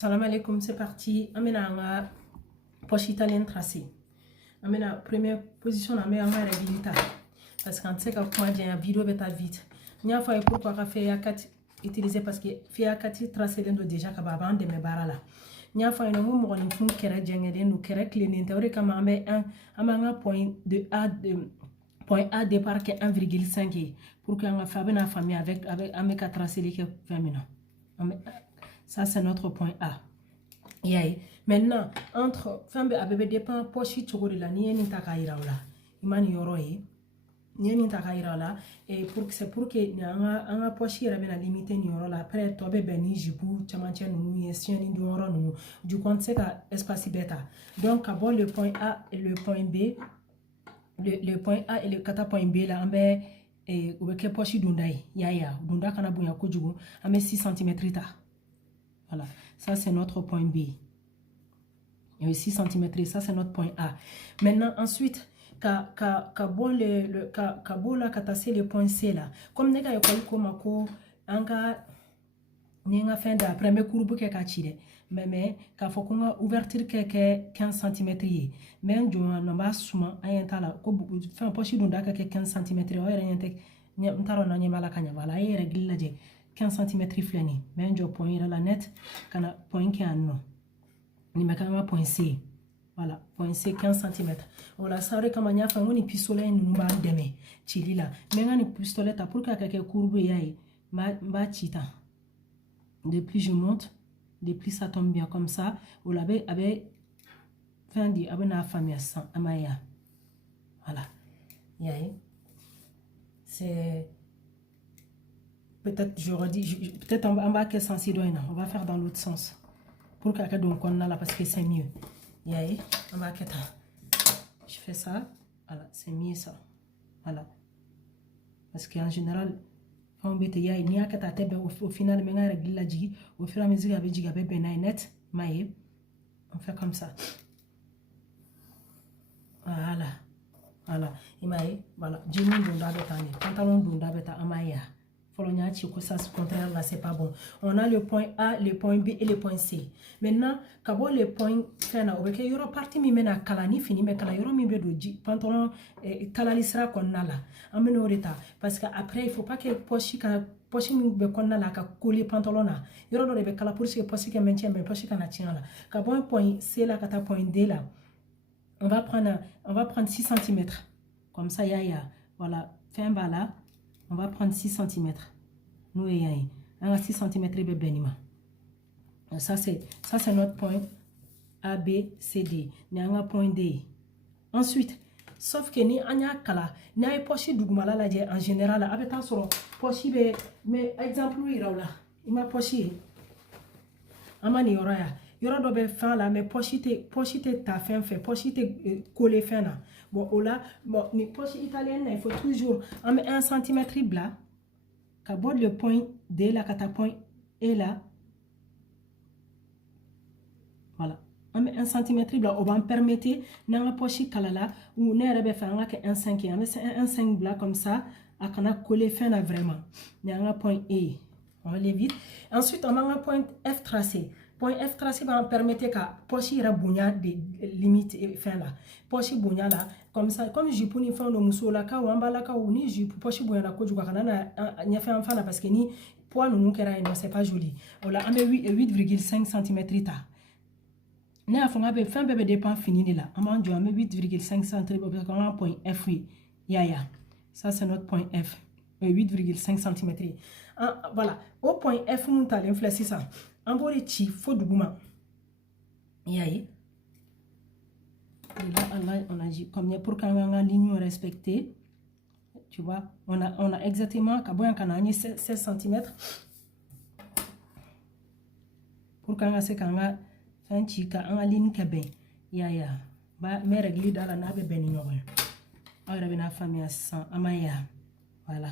Salam alaikum, c'est parti. Amena nga poche italienne tracée. Amena première position na me nga réglita. Parce qu'on sait que comment dire vidéo beta vite. Nya fa pourquoi ka fait A4 utiliser parce que fait A4 tracé l'endo déjà ka baba de me barala. Nya fa no mo ni fun kera jengede no kera clean théorie comme amé un amanga point de A de point A départ que 1,5 pour que nga fa bena famille avec ameka tracé les 20 minutes. Ça, c'est notre point A. Yeah. Maintenant, entre femme et dépend poche de la ni takaira la. Imani yoroye. Ni takaira la. Et c'est pour que anga poche ramène à limiter ni yoro la. Après, toi bébé ni jibu, chamantia nous, yesien ni duoro nous. Du compte c'est qu'à espace bêta. Donc, d'abord le point A et le point B. Le point A et le kata point B là, ambe et que poche dundai. Ya. Dunda kana bunya kojugu. Ambe 6 cm ta. Voilà, ça c'est notre point B. Et 6 cm, ça c'est notre point A. Maintenant, ensuite, tasser le point C là. Comme nega yokali komako, anga nenga fin de premier courbe ke kachire. Mais ka fokonga ouverture ke 15 cm yi. Mais on namba suma ayenta la ko fin pochi dunda ke 15 cm o yere yente ntaro na nyemala kanya wala yere gillaje 15 cm flani. Mais on point ira la net kana point ki anno. Ni makanga point C. Voilà, point C 15 cm. Voilà, ça aurait comme nya fa ngoni pistolet nous ba deme chili la. Mais ngani pistolet ta pour ka ke courbe yayi ba chita. De plus je monte, de plus ça tombe bien comme ça. Vous l'avez avec fin dit avec la famille sans amaya. Voilà. C'est peut-être je redis peut-être en bas que sans citoyen. On va faire dans l'autre sens. Pour que donc on a là parce que c'est mieux. En bas que je fais ça. Voilà, c'est mieux ça. Voilà. Parce qu'en général on bete ya ni akata tebe au final me nga régler la jigi au fur et à mesure avec jiga bebe na net maye on fait comme ça. Voilà imaye voilà jean dunda beta ni pantalon dunda beta amaya folonya chi ko ça au contraire là c'est pas bon. On a le point A, le point B et le point C. Maintenant kabo le point fena obeke yoro parti mi mena kala ni fini me kala yoro mi be do pantalon kala lisra konna la ameno reta parce que après il faut pas que poche mi be konna la ka coller pantalon na yoro do be kala pour que poche que maintien mais poche kana tient là kabo point C là kata point D là on va prendre 6 cm comme ça voilà fin bas là on va prendre 6 cm. Nous et on a 6 cm benima. Ça c'est notre point A, B, C, D. Nous avons un point D. Ensuite, sauf que ni anya kala, ni ay poche dugmala la je en général avec un soro poche be mais exemple lui là il m'a poche amani yoraya yoro do be fin là mais poche te ta fin fait poche te coller fin là. Bon, là, bon, les poches italiennes, il faut toujours 1 cm là. Quand le point D, là, quand point E là. Voilà. 1 cm là, on va me permettre, dans la poche là, ou n'a pas fait un 5 et un 5 là comme ça, à qu'on a collé fin là vraiment. Dans la point E. On va aller vite. Ensuite, on a un point F tracé. Point F tracé va permettre que poche ira bounya de limite fin là. Poche bounya là comme ça comme je pour ni fin de muso la ka ou ambala ka ou ni je poche bounya la ko du kana na nya fait enfant là parce que ni poids nous kera non c'est pas joli. On a 8,5 cm ta. Ne a fonga be fin bébé dépend fini là. On mange 8,5 cm comme un point F oui. Ça c'est notre point F. 8,5 cm. Voilà, au point F nous t'allons faire ça. En bas de chi faut du gouma. Et là on a dit comme pour qu'on ait une ligne respectée. Tu vois, on a exactement kaboyan kanani 16 cm. Pour qu'on ait un chica en ligne kabe. Ba me régler dans la nave benino. Alors ben la famille à 100 amaya. Voilà.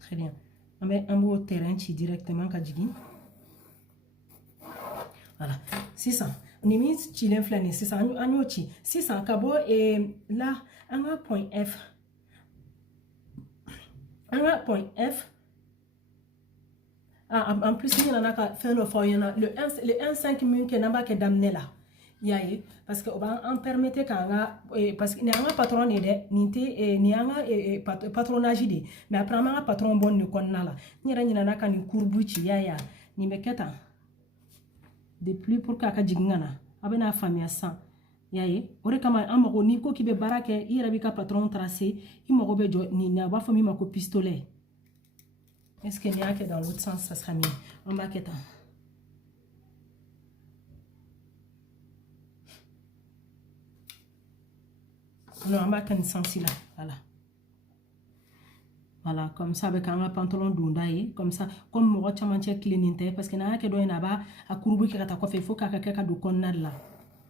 Très bien. On met un beau terrain directement kadjigi. Voilà. 600. On y met chilin flâner. 600. Agnochi. 600 kabo et là un point F. Un point F. En plus, il y en a qui fait le le 1,5 million qui n'a pas d'amener là. Yaye, parce que on permettait qu'un parce qu'il y a un patron ni un patronage de mais après un patron bon ne connaît là. Ni rien n'a qu'un courbuchi yaya ni me keta de plus pour qu'à jingana abena famille sans yaye ore kama amako ni ko kibe barake irabika patron tracé imoko be jo ni na ba famille mako pistolet. Est-ce qu'il y a que dans l'autre sens ça sera mieux? On va qu'être non, on va qu'un sens là, voilà. Voilà, comme ça avec un pantalon d'undaye, comme ça, comme moi tu m'as dit cleaning parce que n'a que doit y avoir à courber qui a ta coiffé, il faut qu'à quelqu'un de connaître là,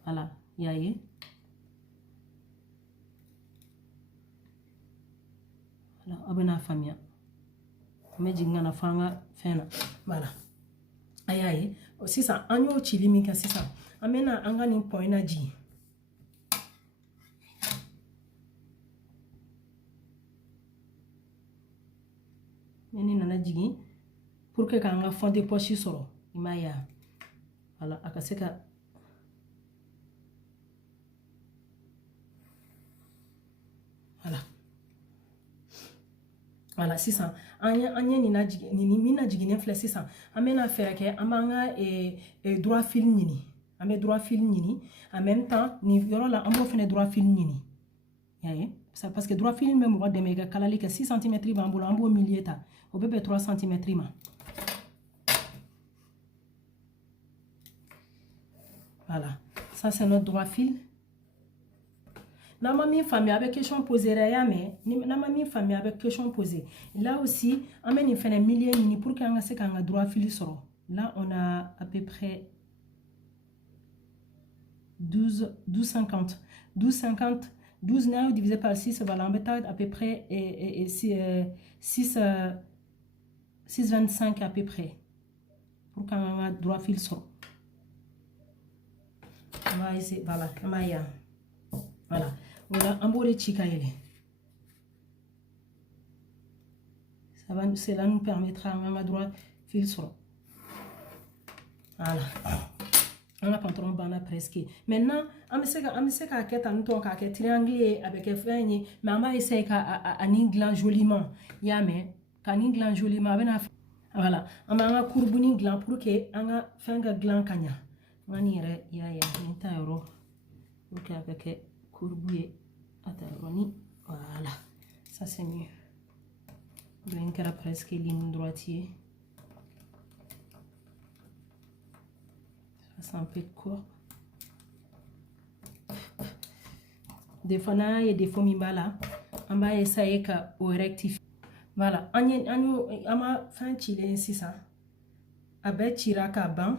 voilà, yaye. Voilà, abena famille. Mais jingana fanga fena, voilà. Ayaye, c'est ça, anyo chili mika c'est ça. Amena angani point na ji. Nini nana jigi pour que quand on fond des poches soro imaya voilà akaseka voilà c'est ça anya ni na jigi ni mina jigi ne flesse ça amena faire que amanga droit fil nini ame droit fil nini en même temps ni yoro la ambo fene droit fil nini yaye ça parce que droit fil même mo de mega kalali que 6 cm bambo ambo milieta au bébé 3 cm ma voilà ça c'est notre droit fil. Na mami famille avec question posée mais na mami famille avec question posée là aussi amène une fin millier ni pour qu'on ait un droit fil sur là on a à peu près 12,50 9 divisé par 6 va l'embêter à peu près 6,25 à peu près pour qu'on ait un droit fil sur voilà voilà voilà un beau chica ça va cela nous permettra même à droite fil sur voilà on a pantalon bana presque maintenant on sait qu'à quête en ton qu'à triangle avec un fin mais on va essayer qu'à ninglan joliment ya mais qu'à ninglan joliment voilà on a un courbe ninglan pour que on a fin glan kanya on irait ya nita euro ok avec courbe atteroni voilà ça c'est mieux donc là presque ligne droitier ça c'est un peu court des fois il y a des fois là on va essayer qu'à rectifier voilà on a fin chile c'est ça avec chiraka ban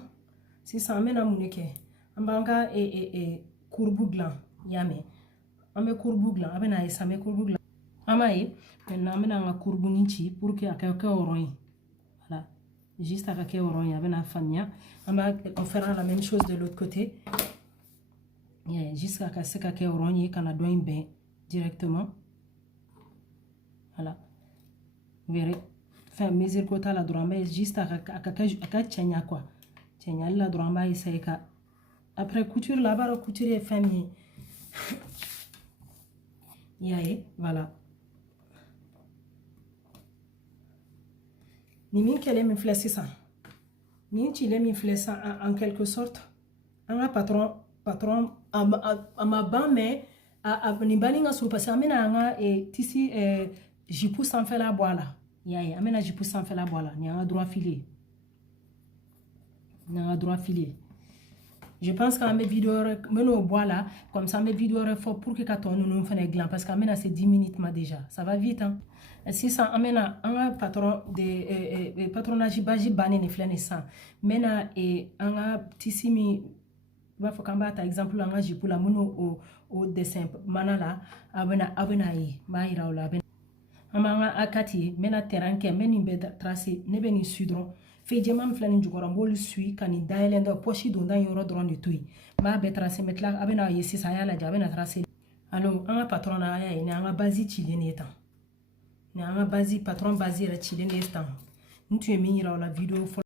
c'est ça amena muneke on va et courbe gland yame ame courbe gland abena esa me courbe gland amaye maintenant amena nga courbe nichi pour que akaka oron voilà juste akaka oron abena famia on fera la même chose de l'autre côté jusqu'à ce que oron y kana doin ben directement voilà vous verrez fin mesure côté la droite mais juste akaka chenya quoi chenya la droite mais c'est que après couture là-bas couture est famille yaye voilà ni min kele mi flesse ça ni chile mi flesse en quelque sorte un patron à ma ban mais à ni baninga sur parce amena anga et tisi jipu sans faire la boila yaye amena jipu sans faire la boila ni un droit filé je pense qu'à mes vidéos meno bois là comme ça mes vidéos fort pour que quand nous faisons gland parce qu'amena c'est 10 minutes ma déjà ça va vite hein si ça amena un patron de patronage baji bané ne flène ça mena et un petit mi va faut qu'en bas par exemple un jipu la mono au dessin manala abena yi maïra la ben amanga akati mena terrain ke meni be tracé ne beni sudron fait jemam flani jugora mbol sui kani dailendo pochi do dan yoro dron de tuy ma be tracé metla abena yesi sa yala jabena tracé alors un patron na ya ni anga basi chilene etan ni anga basi patron basi ra chilene etan n tun ye min yira aw la video fɔlɔ